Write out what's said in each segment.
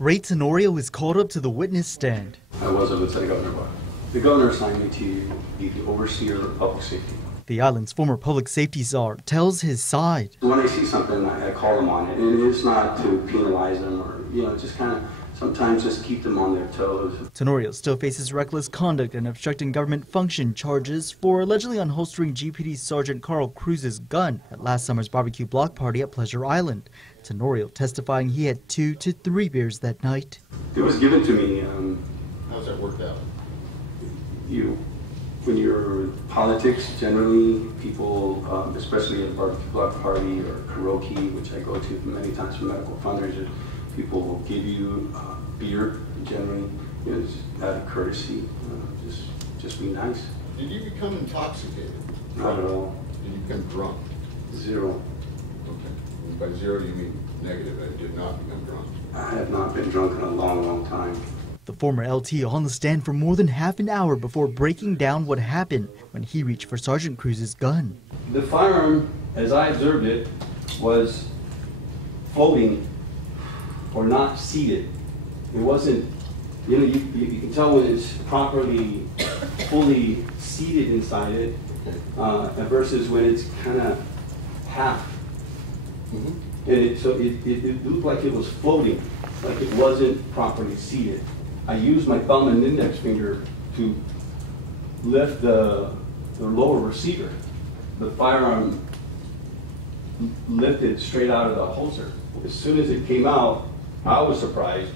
Ray Tenorio is called up to the witness stand. I was a lieutenant governor, but the governor assigned me to be the overseer of public safety. The island's former public safety czar tells his side. When I see something, I call them on it, and it's not to penalize them or, just kind of sometimes just keep them on their toes. Tenorio still faces reckless conduct and obstructing government function charges for allegedly unholstering GPD Sergeant Carl Cruz's gun at last summer's barbecue block party at Pleasure Island. Tenorio testifying he had 2 to 3 beers that night. It was given to me. How's that worked out? When you're in politics, generally people, especially at a barbecue block party or karaoke, which I go to many times for medical fundraisers, people will give you beer, generally, just out of courtesy, just be nice. Did you become intoxicated? Not at all. Did you become drunk? Zero. Okay. And by zero, you mean negative. I did not become drunk. I have not been drunk in a long, long time. The former LT on the stand for more than half an hour before breaking down what happened when he reached for Sergeant Cruz's gun. The firearm, as I observed it, was floating or not seated. It wasn't, you can tell when it's properly, fully seated inside it, versus when it's kind of half. Mm-hmm. And so it looked like it was floating, like it wasn't properly seated. I used my thumb and index finger to lift the lower receiver. The firearm lifted straight out of the holster. As soon as it came out, I was surprised.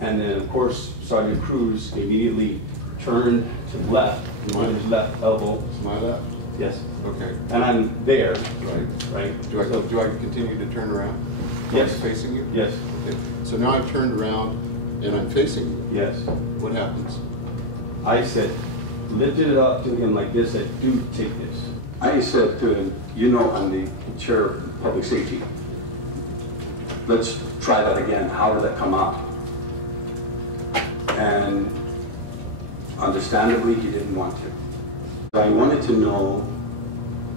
And then, of course, Sergeant Cruz immediately turned to the left, on his left elbow. It's my left? Yes. Okay. And I'm there. Right. Do I continue to turn around? Yes. Facing you? Yes. Okay. So now I've turned around and I'm facing you. Yes. What happens? I said, lifted it up to him like this, said, dude, take this. I said to him, I'm the chair of public safety. Let's try that again. How did that come out? And understandably, he didn't want to. I wanted to know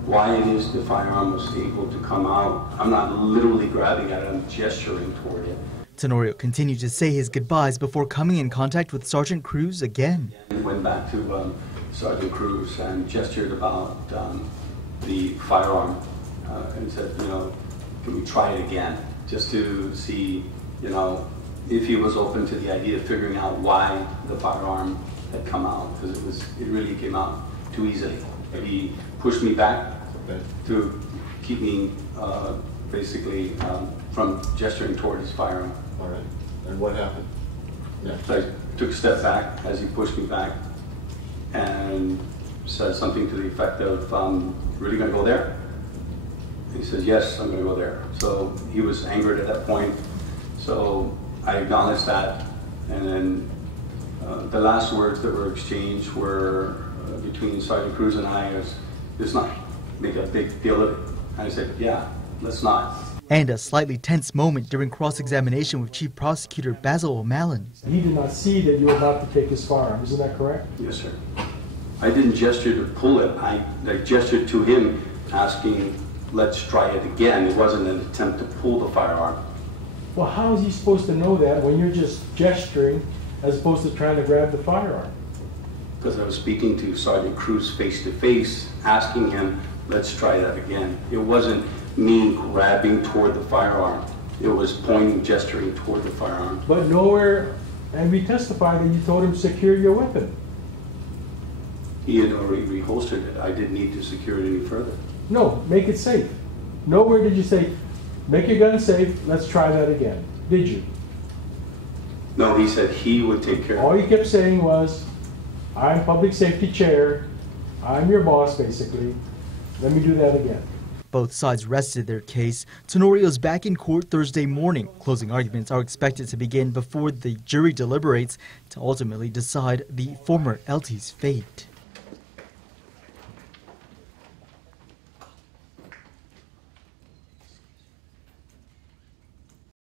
why it is the firearm was able to come out. I'm not literally grabbing at it, I'm gesturing toward it. Tenorio continued to say his goodbyes before coming in contact with Sergeant Cruz again. And went back to Sergeant Cruz and gestured about the firearm and said, can we try it again? Just to see, if he was open to the idea of figuring out why the firearm had come out, because it really came out too easily. He pushed me back to keep me basically from gesturing toward his firearm. All right. And what happened? So I took a step back as he pushed me back and said something to the effect of, really going to go there? He says, yes, I'm going to go there. So he was angered at that point. So I acknowledged that. And then the last words that were exchanged were between Sergeant Cruz and I was, let's not make a big deal of it. And I said, yeah, let's not. And a slightly tense moment during cross-examination with Chief Prosecutor Basil O'Malley. He did not see that you were about to take his firearm, isn't that correct? Yes, sir. I didn't gesture to pull it. I gestured to him asking, let's try it again. It wasn't an attempt to pull the firearm. Well, how is he supposed to know that when you're just gesturing as opposed to trying to grab the firearm? Because I was speaking to Sergeant Cruz face to face, asking him, let's try that again. It wasn't me grabbing toward the firearm. It was pointing, gesturing toward the firearm. But nowhere, and we testified that you told him secure your weapon. He had already reholstered it. I didn't need to secure it any further. No, make it safe. Nowhere did you say, make your gun safe, let's try that again. Did you? No, he said he would take care of it. All you kept saying was, I'm public safety chair, I'm your boss basically, let me do that again. Both sides rested their case. Tenorio's back in court Thursday morning. Closing arguments are expected to begin before the jury deliberates to ultimately decide the former LT's fate.